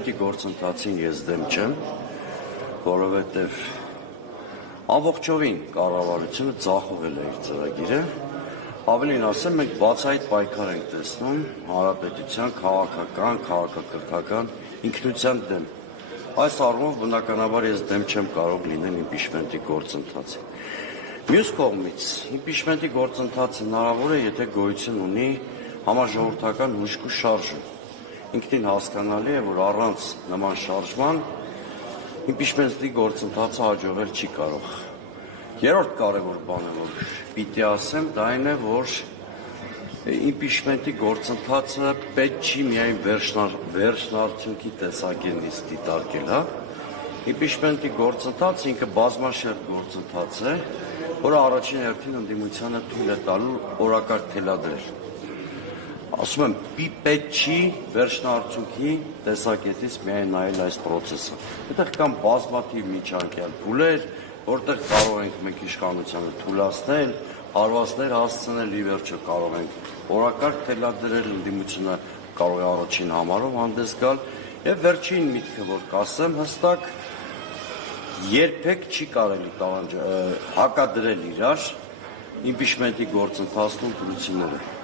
Գործընթացին ես դեմ չեմ, որովհետև ամբողջովին կառավարությունը ձախողել է իր ծրագիրը, ավելին ասեմ, մենք բացահայտ պայքար ենք տեսնում հանրապետության քաղաքական, քաղաքակրթական ինքնության դեմ։ Այս առումով բնականաբար ես դեմ չեմ կարող լինել իմպիչմենտի գործընթացին։ Մյուս կողմից, իմպիչմենտի գործընթացը հնարավոր է, եթե գոյություն ունի համաժողովրդական հուժկու շարժում։ Ինքնին հասկանալի է, որ առանց նման շարժման իմպիչմենտի գործընթացը հաջողել չի կարող։ Երրորդ կարևոր բանը, որ պիտի ասեմ, դա այն է, որ իմպիչմենտի գործընթացը պետք չի միայն վերջնարդյունքի տեսակետից դիտարկել, իմպիչմենտի գործընթացը ինքը բազմաշերտ գործընթաց է, որը առաջին հերթին ընդդիմությանը թույլ է տալու օրակարգ թելադրել։ Ասում եմ, պետք չի վերջնարդյունքի տեսակետից միայն նայել այս պրոցեսը։ Այդտեղ կան բազմաթիվ միջանկյալ փուլեր, որտեղ կարող ենք մենք իշխանությանը թուլացնել, հարվածներ հասցնել, ի վերջո կարող ենք օրակարգ թելադրել, ընդդիմությունը կարող է առաջին համարով հանդես գալ, եւ վերջին միտքը, որ կասեմ հստակ, երբեք չի կարելի հակադրել իրար իմպիչմենտի գործընթացն ու դրությունները։